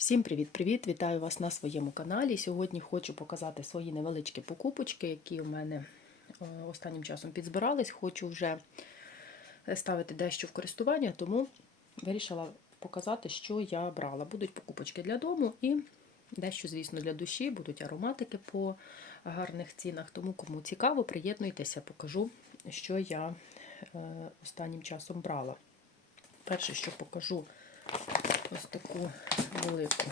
Всім привіт-привіт! Вітаю вас на своєму каналі. Сьогодні хочу показати свої невеличкі покупочки, які у мене е, останнім часом підзбирались. Хочу вже ставити дещо в користування, тому вирішила показати, що я брала. Будуть покупочки для дому і дещо, звісно, для душі, будуть ароматики по гарних цінах. Тому, кому цікаво, приєднуйтеся, покажу, що я е, останнім часом брала. Перше, що покажу, ось таку велику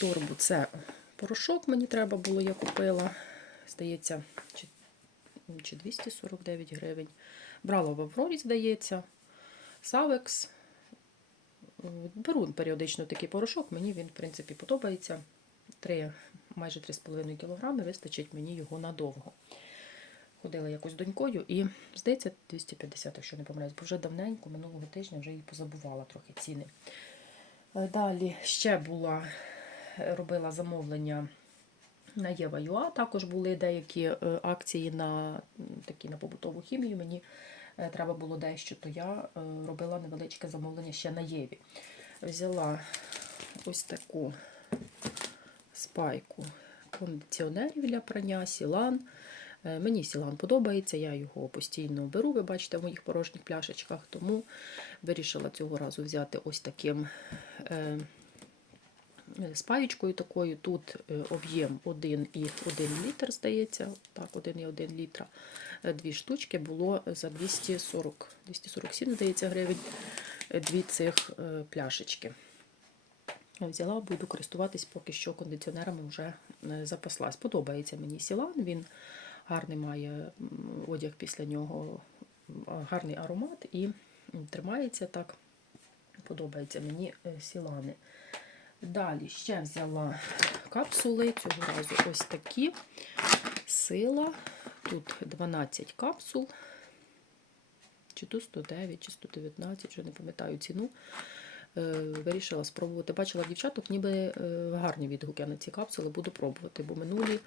торбу. Це порошок мені треба було, я купила. Здається, чи, чи 249 гривень. Брала в Аврорі, здається, Савекс. Беру періодично такий порошок, мені він, в принципі, подобається. 3, майже 3,5 кг, вистачить мені його надовго. Ходила якось донькою і, здається, 250, якщо не помиляюсь, бо вже давненько, минулого тижня вже її позабувала трохи ціни. Е, Далі ще була, робила замовлення на Єва.ua, також були деякі е, акції на такі на побутову хімію. Мені е, треба було дещо, то я е, робила невеличке замовлення ще на Єві. Взяла ось таку спайку кондиціонерів для прання, сілан. Е, Мені сілан подобається, я його постійно беру, ви бачите в моїх порожніх пляшечках, тому вирішила цього разу взяти ось таким е, спаєчкою такою. Тут е, об'єм 1,1 літр, здається, так, 1,1 літра. Дві штучки було за 240, 247, здається, гривень, дві цих пляшечки. Взяла, буду користуватись поки що кондиціонерами вже запаслась. Подобається мені сілан, він гарний має одяг після нього, гарний аромат і тримається так. Подобається мені е, сілани. Далі ще взяла капсули, цього разу ось такі. Сила. Тут 12 капсул. Чи то 109, чи 119, вже не пам'ятаю ціну. Е, Вирішила спробувати. Бачила дівчаток, ніби е, гарні відгуки на ці капсули, буду пробувати, бо минулі,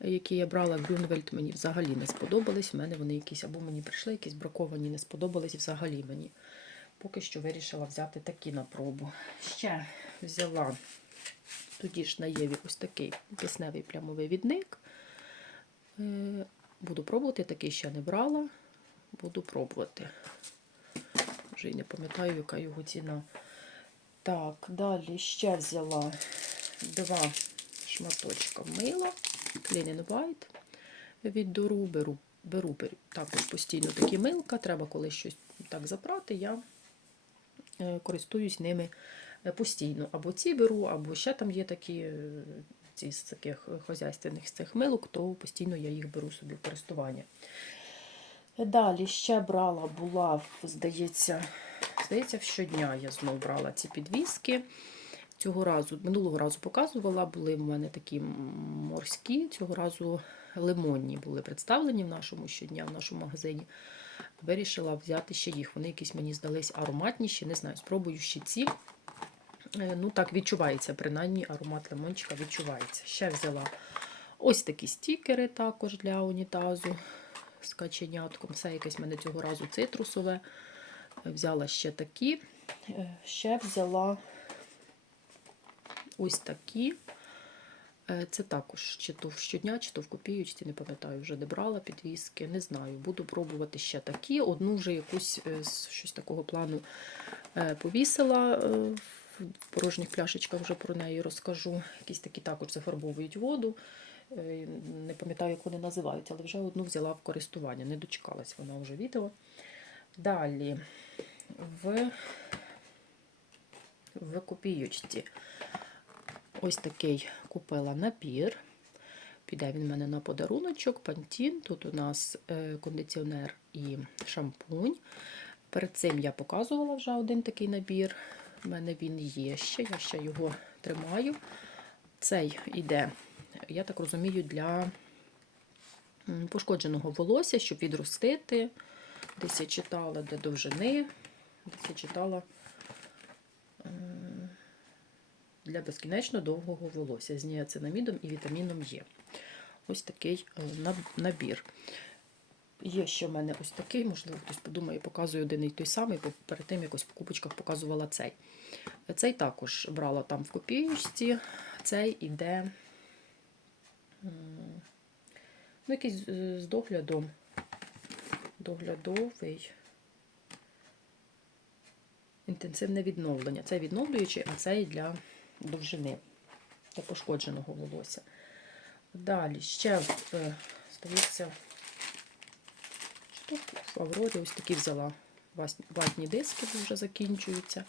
які я брала Грюнвельд, мені взагалі не сподобались. У мене вони якісь або мені прийшли, якісь браковані, не сподобались взагалі мені. Поки що вирішила взяти такі на пробу. Ще взяла тоді ж на Єві ось такий кисневий плямовий відник. Е, Буду пробувати, такий ще не брала. Буду пробувати. Вже й не пам'ятаю, яка його ціна. Так, далі ще взяла два шматочка мила Clean White від Дору. Беру, беру беру також постійно такі милка. Треба коли щось так запрати, я е, користуюсь ними е, постійно. Або ці беру, або ще там є такі е, ці з таких хозяйственних з цих милок, то постійно я їх беру собі в користування. Далі ще брала, була, здається, здається, щодня я знову брала ці підвіски. Цього разу, минулого разу показувала, були в мене такі морські, цього разу лимонні були представлені в нашому щодня, в нашому магазині. Вирішила взяти ще їх. Вони якісь мені здались ароматніші, не знаю, спробую ще ці. Е, Ну так, відчувається, принаймні аромат лимончика відчувається. Ще взяла ось такі стікери також для унітазу з каченятком. Все якесь в мене цього разу цитрусове. Взяла ще такі. Е, Ще взяла ось такі. Е, Це також чи то в щодня, чи то в копіючці, не пам'ятаю, вже де брала підвіски, не знаю. Буду пробувати ще такі. Одну вже якусь е, щось такого плану е, повісила в порожніх пляшечках, вже про неї розкажу. Якісь такі також зафарбовують воду. Не пам'ятаю, як вони називаються, але вже одну взяла в користування. Не дочекалась вона вже відео. Далі в, в копіючці ось такий купила набір. Піде він в мене на подаруночок, пантін. Тут у нас е, кондиціонер і шампунь. Перед цим я показувала вже один такий набір. У мене він є ще, я ще його тримаю. Цей іде, я так розумію, для пошкодженого волосся, щоб відростити. Десь я читала для довжини, десь я читала для безкінечно довгого волосся з ніацинамідом і вітаміном Е. Ось такий е, набір. Є ще в мене ось такий, можливо, хтось подумає, показую один і той самий, бо перед тим якось в покупочках показувала цей. Цей також брала там в копієчці, цей іде ну, якийсь з доглядом. Доглядовий. Інтенсивне відновлення. Цей відновлюючий, а цей для довжини, для пошкодженого волосся. Далі ще, е, здається, що в Аврорі ось такі взяла ватні диски, бо вже закінчуються.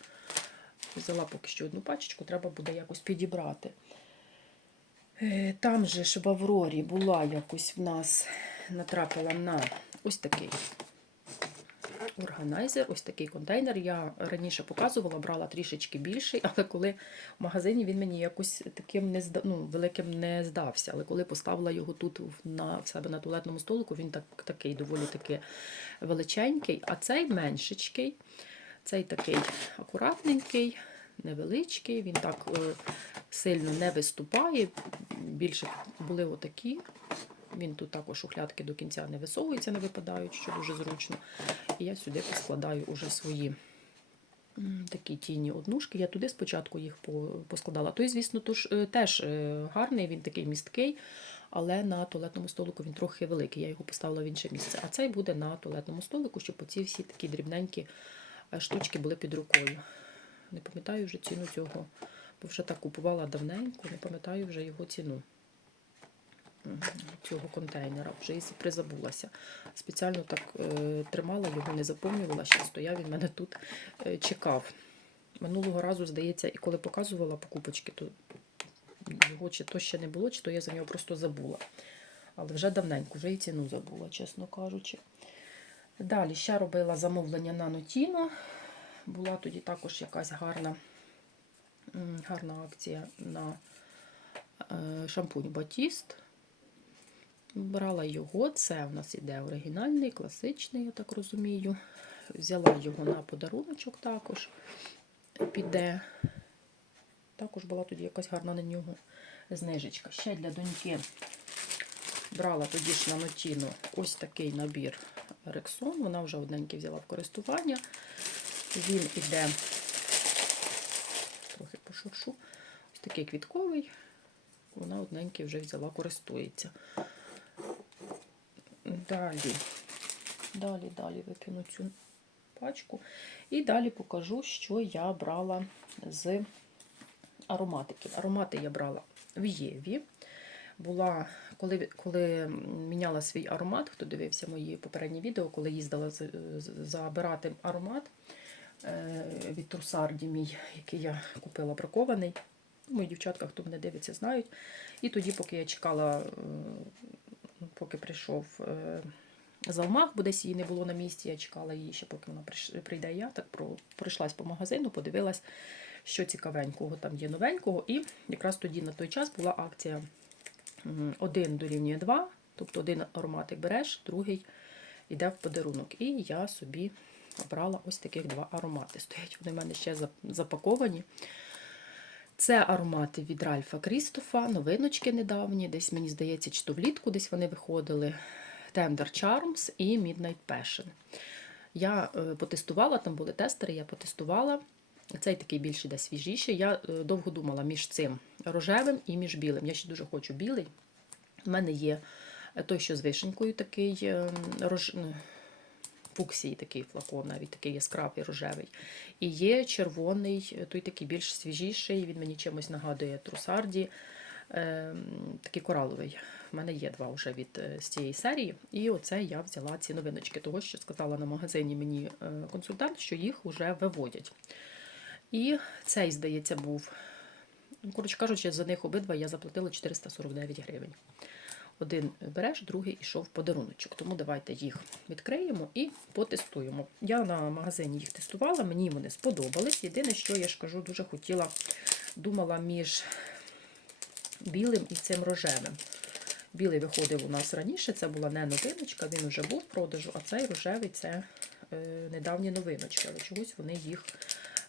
Взяла поки що одну пачечку, треба буде якось підібрати. Е, Там же ж в Аврорі була якось в нас, натрапила на ось такий органайзер, ось такий контейнер. Я раніше показувала, брала трішечки більший, але коли в магазині він мені якось таким не ну, великим не здався. Але коли поставила його тут на в себе на туалетному столику, він так, такий доволі таки величенький, а цей меншечкий, цей такий акуратненький, невеличкий, він так е, сильно не виступає. Більше були отакі. Він тут також шухлядки до кінця не висовується, не випадають, що дуже зручно. І я сюди поскладаю уже свої такі тіні однушки. Я туди спочатку їх поскладала. Той, звісно, тож, е, теж е, гарний, він такий місткий, але на туалетному столику він трохи великий. Я його поставила в інше місце. А цей буде на туалетному столику, щоб оці всі такі дрібненькі е, штучки були під рукою. Не пам'ятаю вже ціну цього, бо вже так купувала давненько, не пам'ятаю вже його ціну цього контейнера. Вже і призабулася. Спеціально так е, тримала, його не заповнювала, ще стояв він мене тут е, чекав. Минулого разу, здається, і коли показувала покупочки, то його чи то ще не було, чи то я за нього просто забула. Але вже давненько, вже і ціну забула, чесно кажучи. Далі ще робила замовлення на Нотіно. Була тоді також якась гарна, гарна акція на е, шампунь Батіст. Брала його, це в нас іде оригінальний, класичний, я так розумію. Взяла його на подаруночок також. Піде. Також була тоді якась гарна на нього знижечка. Ще для доньки брала тоді ж на нотіну ось такий набір Рексон. Вона вже одненький взяла в користування. Він іде, трохи пошуршу, ось такий квітковий. Вона одненький вже взяла, користується. Далі, далі, далі викину цю пачку. І далі покажу, що я брала з ароматиків. Аромати я брала в Єві. Була, коли, коли міняла свій аромат, хто дивився мої попередні відео, коли їздила забирати аромат е, від Трусарді, мій, який я купила бракований. Мої дівчатка, хто мене дивиться, знають. І тоді, поки я чекала, поки прийшов е, залмах, бо десь її не було на місці, я чекала її ще, поки вона прийде я. Так пройшлась по магазину, подивилась, що цікавенького там є новенького. І якраз тоді на той час була акція м, один дорівнює 2, тобто один ароматик береш, другий йде в подарунок. І я собі обрала ось таких два аромати. Стоять вони в мене ще запаковані. Це аромати від Ральфа Крістофа, новиночки недавні, десь мені здається, чи то влітку десь вони виходили. Tender Charms і Midnight Passion. Я е, потестувала, там були тестери, я потестувала. Цей такий більш іде свіжіший. Я е, довго думала між цим рожевим і між білим. Я ще дуже хочу білий. У мене є той, що з вишенькою такий е, рож... фуксій такий флакон, навіть такий яскравий рожевий. І є червоний, той такий більш свіжіший, він мені чимось нагадує трусарді, е, такий кораловий. У мене є два вже від е, з цієї серії. І оце я взяла ці новиночки, того що сказала на магазині мені е, консультант, що їх вже виводять. І цей, здається, був. Ну, коротше кажучи, за них обидва я заплатила 449 гривень. Один береш, другий ішов в подаруночок. Тому давайте їх відкриємо і потестуємо. Я на магазині їх тестувала, мені вони сподобались. Єдине, що я ж кажу, дуже хотіла, думала між білим і цим рожевим. Білий виходив у нас раніше, це була не новиночка, він вже був в продажу, а цей рожевий це е, недавні новиночки. Але чогось вони їх,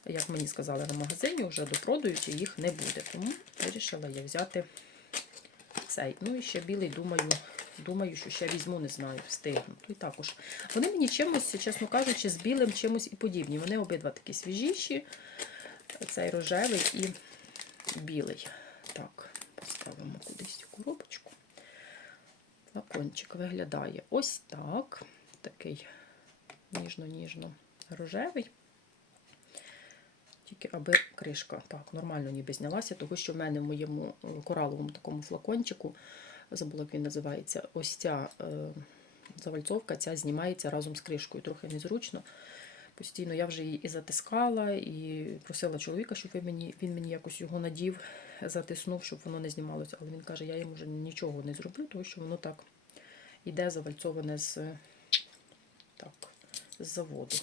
як мені сказали на магазині, вже допродають і їх не буде. Тому вирішила я взяти цей. Ну і ще білий, думаю, думаю, що ще візьму, не знаю, встигну. І також. Вони мені чимось, чесно кажучи, з білим чимось і подібні. Вони обидва такі свіжіші. Цей рожевий і білий. Так, поставимо кудись цю коробочку. Флакончик виглядає ось так. Такий ніжно-ніжно рожевий. Тільки аби кришка так нормально ніби знялася, тому що в мене в моєму е, кораловому такому флакончику, забула, як він називається, ось ця е, завальцовка ця знімається разом з кришкою. Трохи незручно. Постійно я вже її і затискала, і просила чоловіка, щоб він мені, він мені якось його надів, затиснув, щоб воно не знімалося. Але він каже, я йому вже нічого не зроблю, тому що воно так іде завальцоване з, так, з заводу.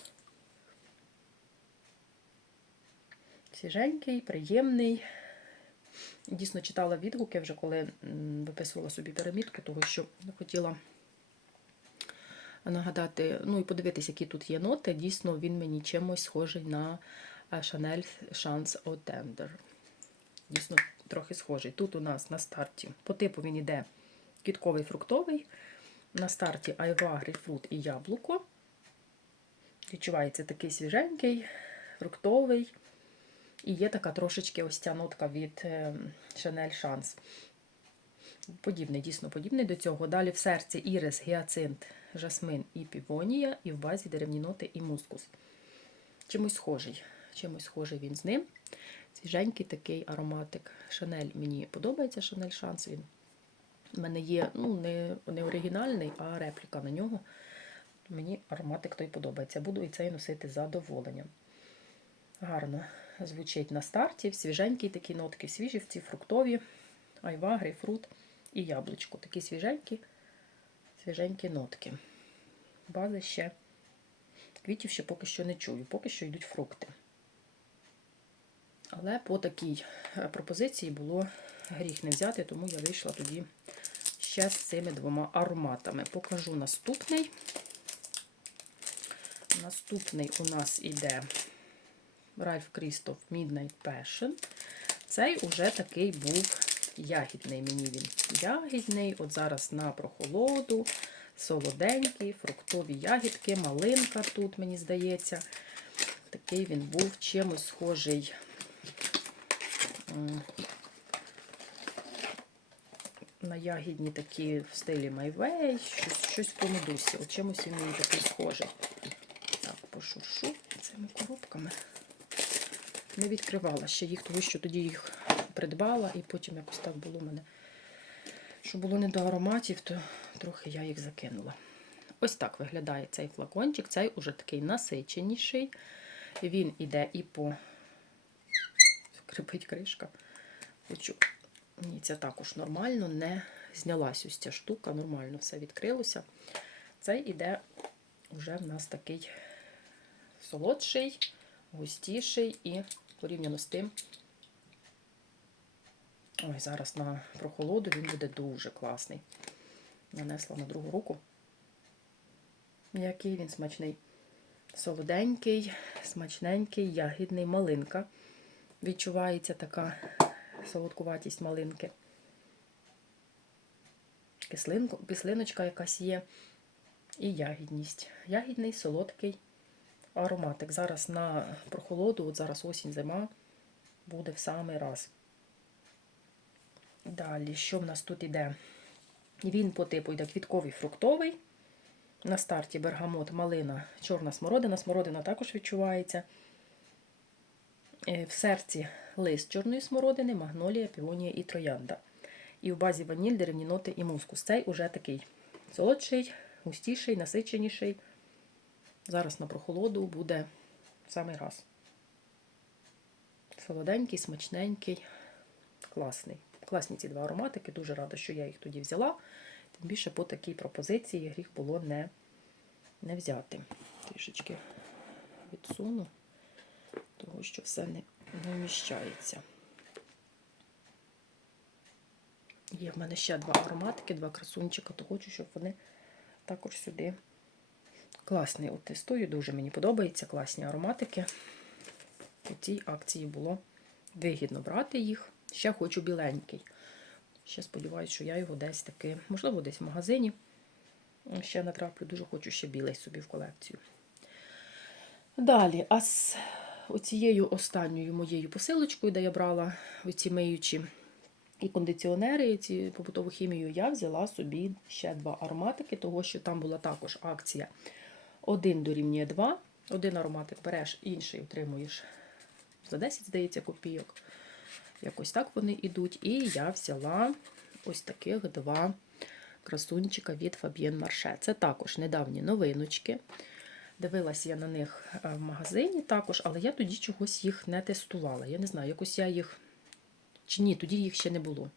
Свіженький, приємний. Дійсно читала відгуки вже, коли виписувала собі перемітки, того що хотіла нагадати, ну і подивитися, які тут є ноти. Дійсно, він мені чимось схожий на Chanel Chance Au Tender. Дійсно, трохи схожий. Тут у нас на старті, по типу він йде квітковий фруктовий. На старті айва, грейпфрут і яблуко. Відчувається такий свіженький, фруктовий. І є така трошечки ось ця нотка від е, Chanel Chance. Подібний, дійсно подібний до цього. Далі в серці ірис, гіацинт, жасмин і півонія, і в базі деревні ноти і мускус. Чимось схожий. Чимось схожий він з ним. Свіженький такий ароматик. Шанель мені подобається Chanel Chance. Він у мене є ну, не, не оригінальний, а репліка на нього. Мені ароматик той подобається. Буду і цей носити з задоволенням. Гарно звучить на старті. Свіженькі такі нотки, свіжі, ці фруктові, айва, грейпфрут і яблучко. Такі свіженькі, свіженькі нотки. Бази ще. Квітів ще поки що не чую, поки що йдуть фрукти. Але по такій е, пропозиції було гріх не взяти, тому я вийшла тоді ще з цими двома ароматами. Покажу наступний. Наступний у нас іде Ральф Крістоф Midnight Passion. Цей уже такий був ягідний мені він. Ягідний, от зараз на прохолоду, солоденький, фруктові ягідки, малинка тут, мені здається. Такий він був чимось схожий. На ягідні такі в стилі Майвей, щось, щось тому чимось він мені такий схожий. Так, пошуршу цими коробками. Не відкривала ще їх, тому що тоді їх придбала, і потім якось так було в мене. Що було не до ароматів, то трохи я їх закинула. Ось так виглядає цей флакончик. Цей уже такий насиченіший. Він іде і по. Скрипить кришка. Хочу. Ні, це також нормально, не знялась ось ця штука, нормально все відкрилося. Цей іде вже в нас такий солодший, густіший і порівняно з тим. Ой, зараз на прохолоду він буде дуже класний. Нанесла на другу руку. Який він смачний. Солоденький, смачненький, ягідний, малинка. Відчувається така солодкуватість малинки. Кислинку, кислиночка якась є. І ягідність. Ягідний, солодкий ароматик. Зараз на прохолоду, от зараз осінь, зима, буде в самий раз. Далі, що в нас тут іде? Він по типу йде квітковий фруктовий. На старті бергамот, малина, чорна смородина. Смородина також відчувається. Е, В серці лист чорної смородини, магнолія, півонія і троянда. І в базі ваніль, деревні ноти і мускус. Цей уже такий солодший, густіший, насиченіший. Зараз на прохолоду буде в самий раз. Солоденький, смачненький, класний. Класні ці два ароматики. Дуже рада, що я їх тоді взяла. Тим більше по такій пропозиції гріх було не, не взяти. Трішечки відсуну, тому що все не, вміщається. Є в мене ще два ароматики, два красунчика, то хочу, щоб вони також сюди класний. От тестую, дуже мені подобається класні ароматики. У цій акції було вигідно брати їх. Ще хочу біленький. Ще сподіваюся, що я його десь таки, можливо, десь в магазині. Ще натраплю, дуже хочу ще білий собі в колекцію. Далі, а з оцією останньою моєю посилочкою, де я брала оці миючі і кондиціонери, і ці побутову хімію, я взяла собі ще два ароматики, того що там була також акція. Один дорівнює 2, один ароматик береш, інший отримуєш за 10, здається, копійок. Якось так вони йдуть. І я взяла ось таких два красунчика від Fabienne Marche. Це також недавні новиночки. Дивилася я на них е, в магазині також, але я тоді чогось їх не тестувала. Я не знаю, якось я їх. Чи ні, тоді їх ще не було.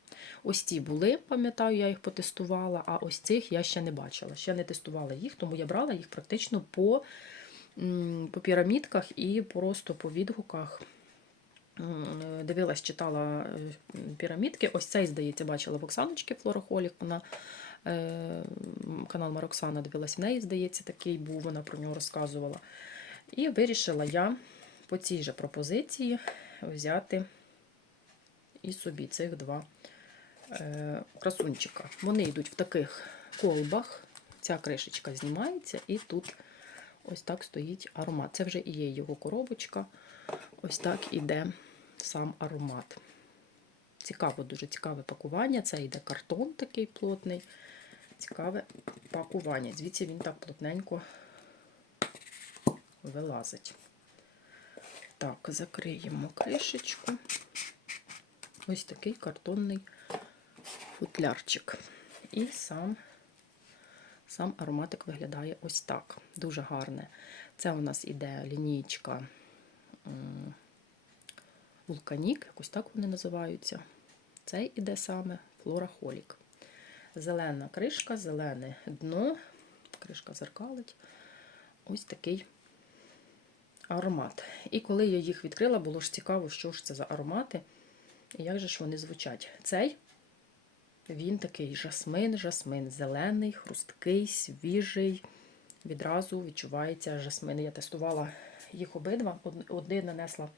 Ось ці були, пам'ятаю, я їх потестувала, а ось цих я ще не бачила. Ще не тестувала їх, тому я брала їх практично по, по пірамідках і просто по відгуках. Е, Дивилась, читала е, пірамідки. Ось цей, здається, бачила в Оксаночки Флорохолік. Вона е, канал Мароксана дивилась в неї, здається, такий був, вона про нього розказувала. І вирішила я по цій же пропозиції взяти і собі цих два е, красунчика. Вони йдуть в таких колбах. Ця кришечка знімається, і тут ось так стоїть аромат. Це вже і є його коробочка. Ось так іде сам аромат. Цікаво, дуже цікаве пакування. Це йде картон такий плотний. Цікаве пакування. Звідси він так плотненько вилазить. Так, закриємо кришечку. Ось такий картонний футлярчик. І сам, сам ароматик виглядає ось так. Дуже гарне. Це у нас іде лінійка вулканік, якось так вони називаються. Цей іде саме флорахолік. Зелена кришка, зелене дно, кришка зеркалить. Ось такий аромат. І коли я їх відкрила, було ж цікаво, що ж це за аромати як же ж вони звучать. Цей він такий жасмин, жасмин, зелений, хрусткий, свіжий. Відразу відчувається жасмин. Я тестувала їх обидва. Од- Один нанесла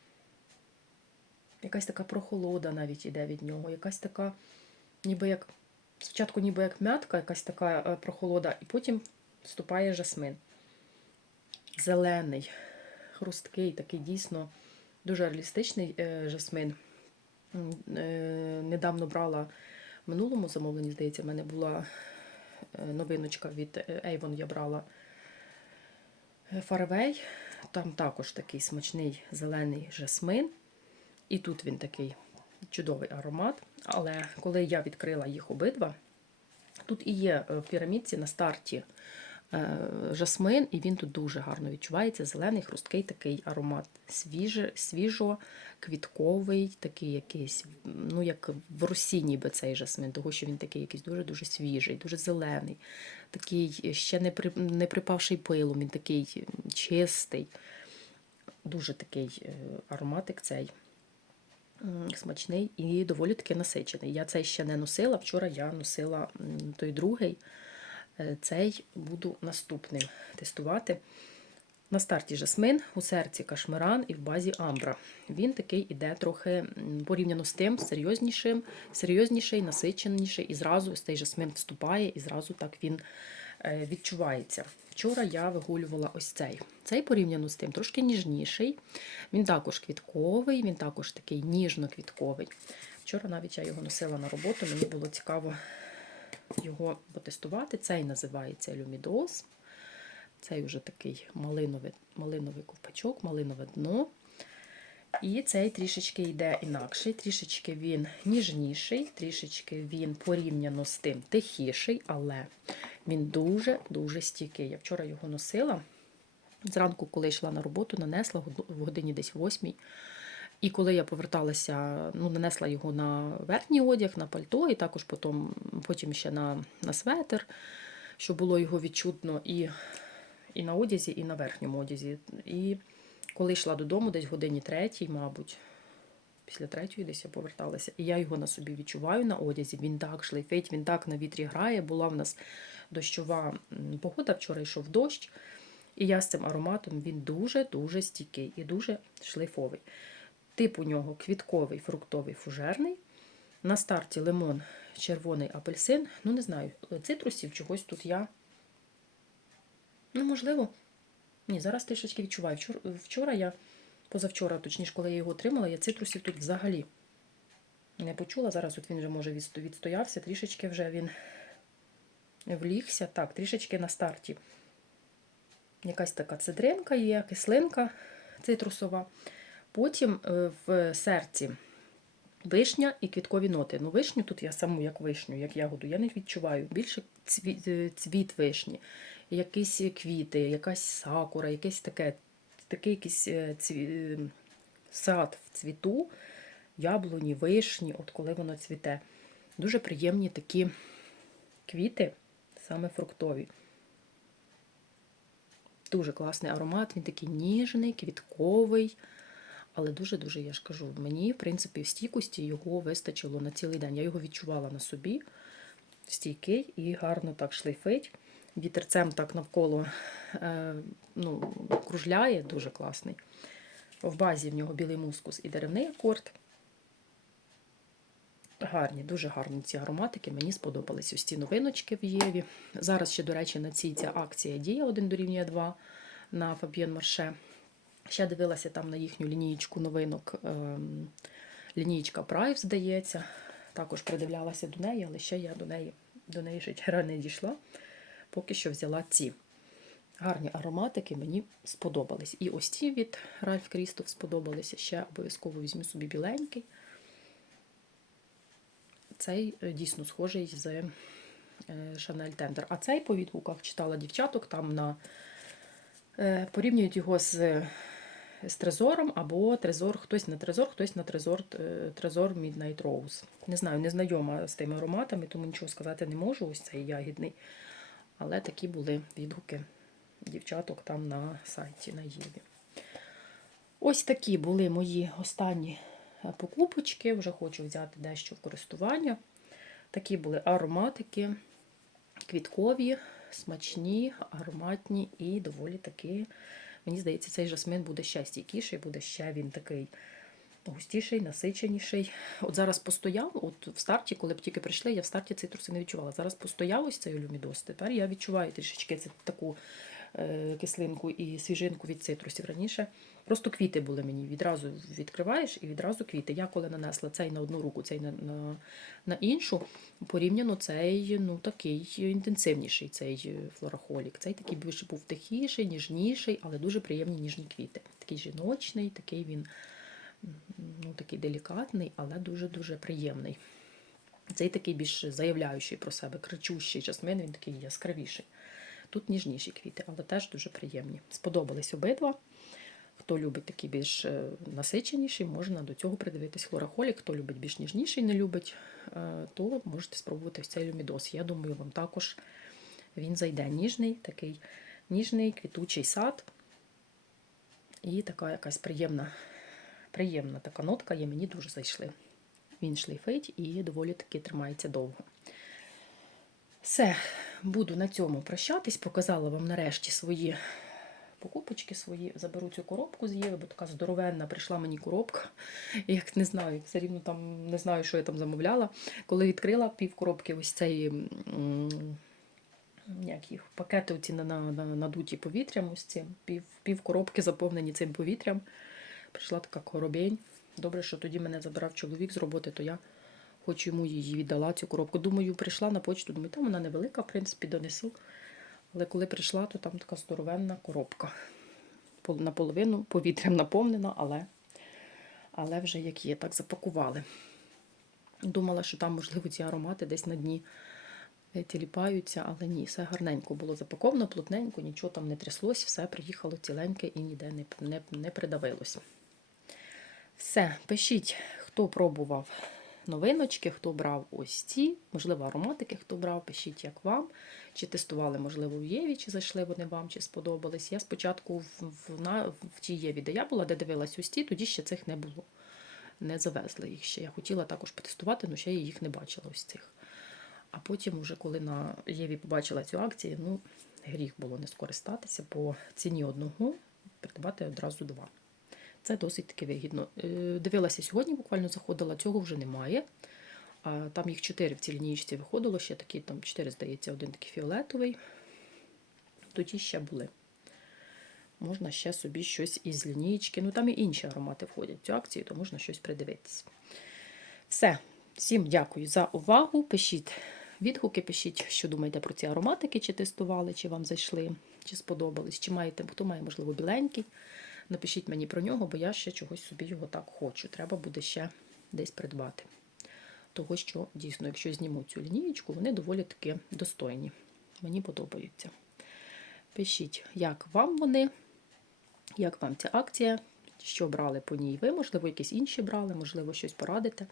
якась така прохолода навіть іде від нього, якась така, ніби як, спочатку ніби як м'ятка, якась така е, прохолода, і потім вступає жасмин. Зелений, хрусткий, такий дійсно дуже реалістичний е, жасмин. Е, Недавно брала в минулому замовленні, здається, в мене була е, новиночка від е, Avon, я брала Faraway. Там також такий смачний зелений жасмин. І тут він такий чудовий аромат. Але коли я відкрила їх обидва, тут і є в пірамідці на старті жасмин, і він тут дуже гарно відчувається. Зелений, хрусткий такий аромат. Свіже, свіжо-квітковий, такий якийсь, ну як в русі ніби цей жасмин, тому що він такий якийсь дуже-дуже свіжий, дуже зелений, такий ще не, при, не припавший пилом, він такий чистий. Дуже такий е, ароматик цей смачний і доволі таки насичений. Я цей ще не носила. Вчора я носила той другий. Е, Цей буду наступним тестувати. На старті жасмин, у серці кашмиран і в базі амбра. Він такий іде трохи порівняно з тим, серйознішим, серйозніший, насиченіший, і зразу цей жасмин вступає, і зразу так він е, відчувається. Вчора я вигулювала ось цей. Цей порівняно з тим трошки ніжніший. Він також квітковий, він також такий ніжно-квітковий. Вчора навіть я його носила на роботу, мені було цікаво його потестувати. Цей називається Люмідос. Цей вже такий малиновий, малиновий ковпачок, малинове дно. І цей трішечки йде інакший, трішечки він ніжніший, трішечки він порівняно з тим тихіший, але він дуже-дуже стійкий. Я вчора його носила. Зранку, коли йшла на роботу, нанесла в годині десь восьмій. І коли я поверталася, ну, нанесла його на верхній одяг, на пальто, і також потім, потім ще на, на светр, щоб було його відчутно і, і на одязі, і на верхньому одязі. І коли йшла додому, десь годині третій, мабуть, після третьої десь я поверталася, і я його на собі відчуваю на одязі. Він так шлейфить, він так на вітрі грає. Була в нас дощова погода, вчора йшов дощ. І я з цим ароматом він дуже-дуже стійкий і дуже шлейфовий. Тип у нього квітковий, фруктовий, фужерний. На старті лимон, червоний апельсин. Ну, не знаю, цитрусів чогось тут я. Ну, можливо. Ні, зараз трішечки відчуваю. Вчора, вчора я, позавчора, точніше, коли я його отримала, я цитрусів тут взагалі не почула. Зараз от він вже може відстоявся, трішечки вже він влігся. Так, трішечки на старті. Якась така цидринка є, кислинка цитрусова. Потім е, в серці вишня і квіткові ноти. Ну, вишню тут я саму як вишню, як ягоду, я не відчуваю. Більше цвіт, е, цвіт вишні, якісь квіти, якась сакура, якесь таке, такий якийсь е, цві, сад в цвіту, яблуні, вишні, от коли воно цвіте. Дуже приємні такі квіти, саме фруктові. Дуже класний аромат, він такий ніжний, квітковий. Але дуже-дуже, я ж кажу, мені, в принципі, в стійкості його вистачило на цілий день. Я його відчувала на собі, стійкий і гарно так шлейфить. Вітерцем так навколо е, ну, кружляє, дуже класний. В базі в нього білий мускус і деревний акорд. Гарні, дуже гарні ці ароматики. Мені сподобались ось ці новиночки в Єві. Зараз ще, до речі, на цій ця акція діє 1 дорівнює 2 на Фаб'єн Марше. Ще дивилася там на їхню лінієчку новинок. ем, Лінієчка Прайв, здається. Також придивлялася до неї, але ще я до неї, до неї ще не дійшла. Поки що взяла ці. Гарні ароматики мені сподобались. І ось ці від Ральф Крістоф сподобалися. Ще обов'язково візьму собі біленький. Цей е, дійсно схожий з Chanel Tender. А цей по відгуках читала дівчаток, там на е, порівнюють його з, з трезором або трезор, хтось на трезор, хтось на трезор, е, трезор Midnight Rose. Не знаю, не знайома з тими ароматами, тому нічого сказати не можу. Ось цей ягідний. Але такі були відгуки дівчаток там на сайті на Єві. Ось такі були мої останні е, покупочки. Вже хочу взяти дещо в користування. Такі були ароматики, квіткові, смачні, ароматні і доволі таки, мені здається, цей жасмин буде ще стійкіший, буде ще він такий густіший, насиченіший. От зараз постояв, от в старті, коли б тільки прийшли, я в старті цитруси не відчувала. Зараз постояв ось цей люмідос. Тепер я відчуваю трішечки таку кислинку і свіжинку від цитрусів раніше. Просто квіти були мені. Відразу відкриваєш і відразу квіти. Я коли нанесла цей на одну руку, цей на, на, на іншу, порівняно цей ну, такий інтенсивніший цей флорахолік. Цей такий більше був тихіший, ніжніший, але дуже приємні ніжні квіти. Такий жіночний, такий він ну, такий делікатний, але дуже-дуже приємний. Цей такий більш заявляючий про себе, кричущий жасмин, він такий яскравіший. Тут ніжніші квіти, але теж дуже приємні. Сподобались обидва. Хто любить такий більш е, насиченіший, можна до цього придивитись хлорохолік. Хто любить більш ніжніший, не любить, е, то можете спробувати ось цей люмідос. Я думаю, вам також він зайде ніжний, такий ніжний, квітучий сад. І така якась приємна, приємна така нотка є, мені дуже зайшли. Він шлейфить і доволі таки тримається довго. Все, буду на цьому прощатись. Показала вам нарешті свої покупочки свої. Заберу цю коробку з Єви, бо така здоровенна прийшла мені коробка. Як не знаю, все рівно там не знаю, що я там замовляла. Коли відкрила пів коробки ось цей як їх, пакети оці на, на, на, надуті повітрям, ось ці, пів, пів коробки заповнені цим повітрям. Прийшла така коробень. Добре, що тоді мене забирав чоловік з роботи, то я хоч йому її віддала цю коробку. Думаю, прийшла на почту, думаю, там вона невелика, в принципі, донесу. Але коли прийшла, то там така здоровенна коробка. Наполовину повітрям наповнена, але, але вже як є, так запакували. Думала, що там, можливо, ці аромати десь на дні е, тіліпаються, але ні, все гарненько було запаковано, плотненько, нічого там не тряслось, все приїхало ціленьке і ніде не, не, не придавилось. Все, пишіть, хто пробував новиночки, хто брав ось ці, можливо, ароматики, хто брав, пишіть, як вам. Чи тестували, можливо, в Єві, чи зайшли вони вам, чи сподобались. Я спочатку в, в, на, в тій Єві, де я була, де дивилась ось ті, тоді ще цих не було. Не завезли їх ще. Я хотіла також потестувати, але ще я їх не бачила ось цих. А потім, уже коли на Єві побачила цю акцію, ну, гріх було не скористатися, по ціні одного придбати одразу два. Це досить таки вигідно. Е, Дивилася сьогодні, буквально заходила, цього вже немає. Там їх чотири в цій лінійці виходило, ще такі, там чотири, здається, один такий фіолетовий. Тоді ще були. Можна ще собі щось із лінійки. Ну там і інші аромати входять в цю акцію, то можна щось придивитися. Все. Всім дякую за увагу. Пишіть відгуки, пишіть, що думаєте про ці ароматики, чи тестували, чи вам зайшли, чи сподобались, чи маєте, хто має, можливо, біленький. Напишіть мені про нього, бо я ще чогось собі його так хочу. Треба буде ще десь придбати. Того, що дійсно, якщо зніму цю лінієчку, вони доволі таки достойні. Мені подобаються. Пишіть, як вам вони, як вам ця акція, що брали по ній ви, можливо, якісь інші брали, можливо, щось порадите.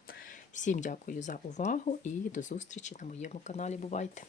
Всім дякую за увагу і до зустрічі на моєму каналі. Бувайте!